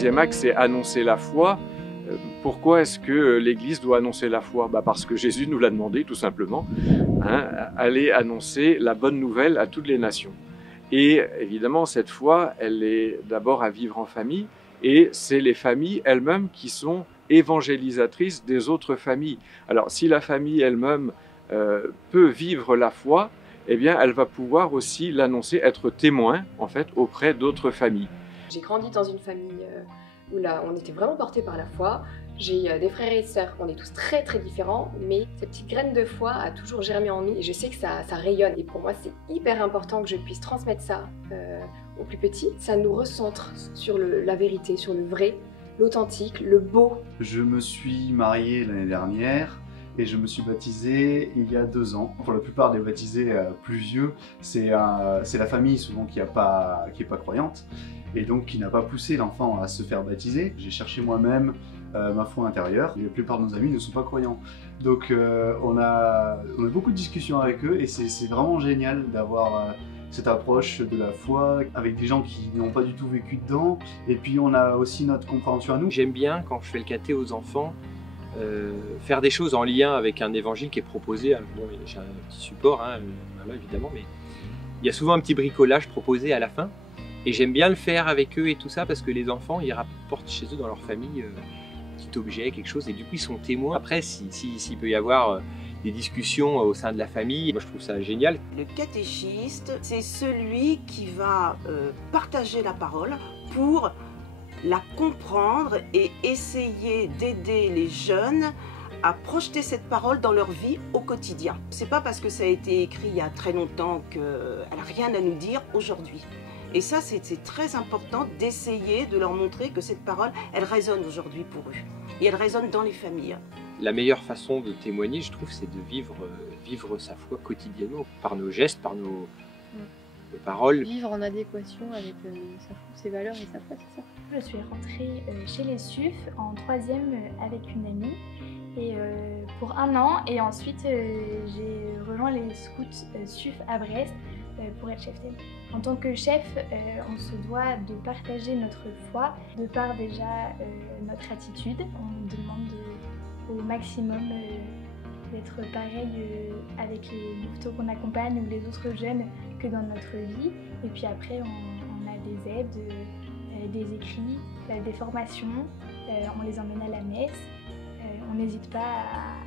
deuxième axe, c'est annoncer la foi. Pourquoi est-ce que l'Église doit annoncer la foi? Parce que Jésus nous l'a demandé, tout simplement. Aller annoncer la bonne nouvelle à toutes les nations. Et évidemment, cette foi, elle est d'abord à vivre en famille, et c'est les familles elles-mêmes qui sont évangélisatrices des autres familles. Alors, si la famille elle-même peut vivre la foi, eh bien, elle va pouvoir aussi l'annoncer, être témoin, en fait, auprès d'autres familles. J'ai grandi dans une famille où là, on était vraiment portés par la foi. J'ai des frères et sœurs, on est tous très très différents, mais cette petite graine de foi a toujours germé en nous et je sais que ça rayonne. Et pour moi, c'est hyper important que je puisse transmettre ça aux plus petits. Ça nous recentre sur la vérité, sur le vrai, l'authentique, le beau. Je me suis marié l'année dernière et je me suis baptisé il y a 2 ans. Pour la plupart des baptisés plus vieux, c'est la famille souvent qui est pas croyante et donc qui n'a pas poussé l'enfant à se faire baptiser. J'ai cherché moi-même ma foi intérieure. La plupart de nos amis ne sont pas croyants. Donc on a beaucoup de discussions avec eux et c'est vraiment génial d'avoir cette approche de la foi avec des gens qui n'ont pas du tout vécu dedans. Et puis on a aussi notre compréhension à nous. J'aime bien quand je fais le caté aux enfants, faire des choses en lien avec un évangile qui est proposé. Bon, j'ai un petit support, là évidemment, mais il y a souvent un petit bricolage proposé à la fin. Et j'aime bien le faire avec eux et tout ça parce que les enfants, ils rapportent chez eux dans leur famille un petit objet, quelque chose, et du coup ils sont témoins. Après, s'il peut y avoir des discussions au sein de la famille, moi je trouve ça génial. Le catéchiste, c'est celui qui va partager la parole pour la comprendre et essayer d'aider les jeunes à projeter cette parole dans leur vie au quotidien. C'est pas parce que ça a été écrit il y a très longtemps qu'elle n'a rien à nous dire aujourd'hui. Et ça, c'est très important d'essayer de leur montrer que cette parole, elle résonne aujourd'hui pour eux. Et elle résonne dans les familles. La meilleure façon de témoigner, je trouve, c'est de vivre sa foi quotidiennement, par nos gestes, par nos paroles. Vivre en adéquation avec sa foi, ses valeurs et sa foi, c'est ça. Je suis rentrée chez les SUF en 3e avec une amie et pour 1 an. Et ensuite, j'ai rejoint les scouts SUF à Brest pour être chef thème. En tant que chef, on se doit de partager notre foi, de par déjà notre attitude. On demande au maximum d'être pareil avec les louveteaux qu'on accompagne ou les autres jeunes que dans notre vie. Et puis après, on a des aides, des écrits, des formations, on les emmène à la messe. On n'hésite pas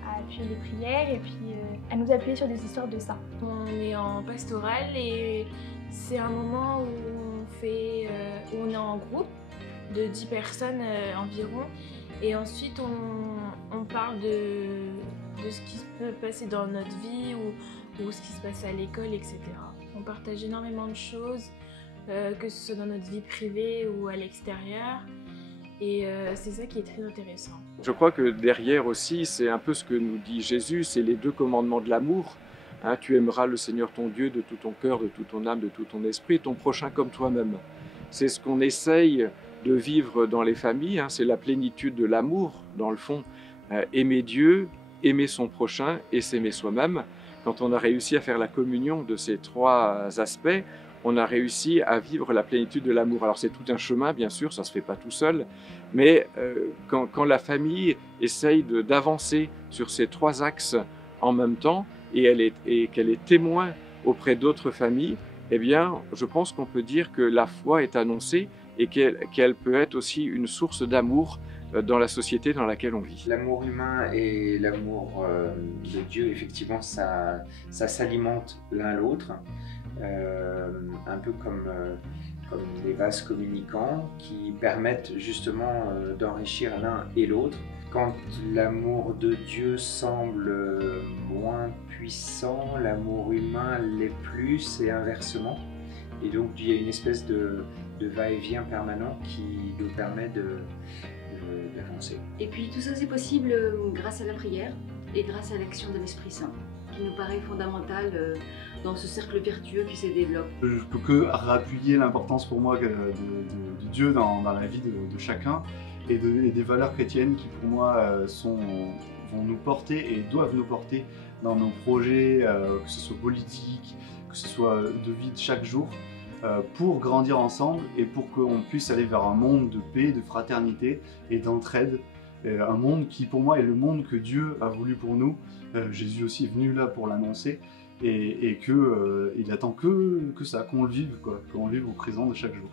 à appuyer les prières et puis à nous appuyer sur des histoires de saints. On est en pastoral et c'est un moment où on est en groupe de 10 personnes environ et ensuite on parle de ce qui peut passer dans notre vie ou ce qui se passe à l'école, etc. On partage énormément de choses, que ce soit dans notre vie privée ou à l'extérieur. Et c'est ça qui est très intéressant. Je crois que derrière aussi, c'est un peu ce que nous dit Jésus, c'est les 2 commandements de l'amour. Tu aimeras le Seigneur ton Dieu de tout ton cœur, de toute ton âme, de tout ton esprit, et ton prochain comme toi-même. C'est ce qu'on essaye de vivre dans les familles, c'est la plénitude de l'amour, dans le fond. Aimer Dieu, aimer son prochain et s'aimer soi-même. Quand on a réussi à faire la communion de ces 3 aspects, on a réussi à vivre la plénitude de l'amour. Alors c'est tout un chemin, bien sûr, ça ne se fait pas tout seul, mais quand la famille essaye d'avancer sur ces 3 axes en même temps et qu'elle est témoin auprès d'autres familles, eh bien, je pense qu'on peut dire que la foi est annoncée et qu'elle peut être aussi une source d'amour dans la société dans laquelle on vit. L'amour humain et l'amour de Dieu, effectivement, ça s'alimente l'un l'autre. Un peu comme les vases communicants qui permettent justement d'enrichir l'un et l'autre. Quand l'amour de Dieu semble moins puissant, l'amour humain l'est plus et inversement. Et donc il y a une espèce de va-et-vient permanent qui nous permet d'avancer. Et puis tout ça c'est possible grâce à la prière et grâce à l'action de l'Esprit Saint, qui nous paraît fondamental dans ce cercle vertueux qui se développe. Je peux que rappuyer l'importance pour moi de Dieu dans la vie de chacun et des valeurs chrétiennes qui pour moi vont nous porter et doivent nous porter dans nos projets, que ce soit politique, que ce soit de vie de chaque jour. pour grandir ensemble et pour qu'on puisse aller vers un monde de paix, de fraternité et d'entraide. Un monde qui pour moi est le monde que Dieu a voulu pour nous. Jésus aussi est venu là pour l'annoncer et qu'il attend que ça, qu'on le vive, qu'on le vive au présent de chaque jour.